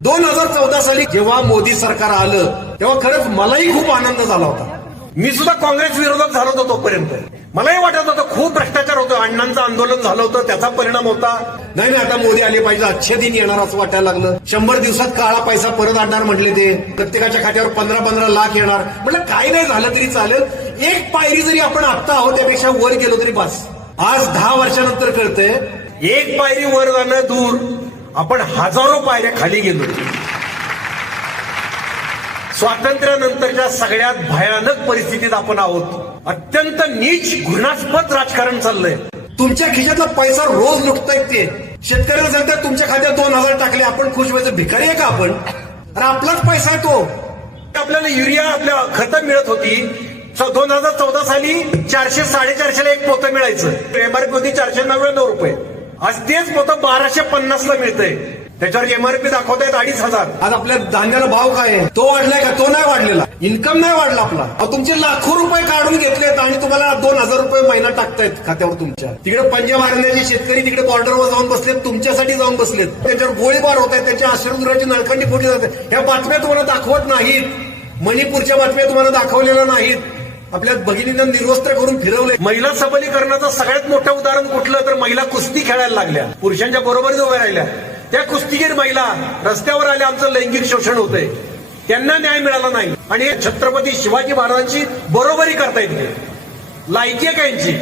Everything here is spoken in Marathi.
2014 साली जेव्हा मोदी सरकार आलं तेव्हा खरंच मलाही खूप आनंद झाला होता. मी सुद्धा काँग्रेस विरोधात झालो होतो तोपर्यंत. मलाही वाटत होतं खूप भ्रष्टाचार होतो, अण्णांचं आंदोलन झालं होतं, त्याचा परिणाम होता. नाही आता मोदी आले पाहिजे, अच्छे दिन येणार असं वाटायला लागलं. 100 दिवसात काळा पैसा परत आणणार म्हटले ते, प्रत्येकाच्या खात्यावर 15-15 लाख येणार. म्हटलं काही नाही झालं तरी चालेल, एक पायरी जरी आपण आत्ता आहोत त्यापेक्षा वर गेलो तरी बस. आज 10 वर्षानंतर कळतंय एक पायरी वर जाणं दूर, आपण हजारो पायऱ्या खाली गेलो. स्वातंत्र्यानंतरच्या सगळ्यात भयानक परिस्थितीत आपण आहोत. अत्यंत नीच घृणास्पद राजकारण चाललंय. तुमच्या खिशातला पैसा रोज लुटतायत ते. शेतकऱ्याला सांगतात तुमच्या खात्यात 2000 टाकले, आपण खुश व्हायचं? भिकारी आहे का आपण? अरे आपलाच पैसा आहे तो. आपल्याला युरिया आपल्या खतं मिळत होती 2014 साली 400-450 ला एक पोतं मिळायचं. एमआरपी होती 499 रुपये. आज तेच पोतं 1250 ला मिळतंय. त्याच्यावर एमआरपी दाखवतायत 2500. आज आपल्या धान्याला भाव काय आहे? तो वाढलाय का? तो नाही वाढलेला. इन्कम नाही वाढला आपला. तुमचे लाखो रुपये काढून घेतलेत आणि तुम्हाला 2000 रुपये महिना टाकतायत खात्यावर तुमच्या. तिकडे पंजाब हरियाणाचे शेतकरी तिकडे बॉर्डरवर जाऊन बसलेत, तुमच्यासाठी जाऊन बसलेत. त्यांच्यावर गोळीबार होत आहेत, त्यांच्या अश्रुधुराची नळकंडी फोडली जाते. ह्या बातम्या तुम्हाला दाखवत नाहीत. मणिपूरच्या बातम्या तुम्हाला दाखवलेल्या नाहीत. आपल्या भगिनींना निर्वस्त्र करून फिरवले. महिला सबलीकरणाचं सगळ्यात मोठं उदाहरण कुठलं तर महिला कुस्ती खेळायला लागल्या, पुरुषांच्या बरोबरीच उभ्या राहिल्या. त्या कुस्तीगीर महिला रस्त्यावर आल्या, आमचं लैंगिक शोषण होतंय, त्यांना न्याय मिळाला नाही आणि छत्रपती शिवाजी महाराजांची बरोबरी करता येते. लायकी आहे का यांची?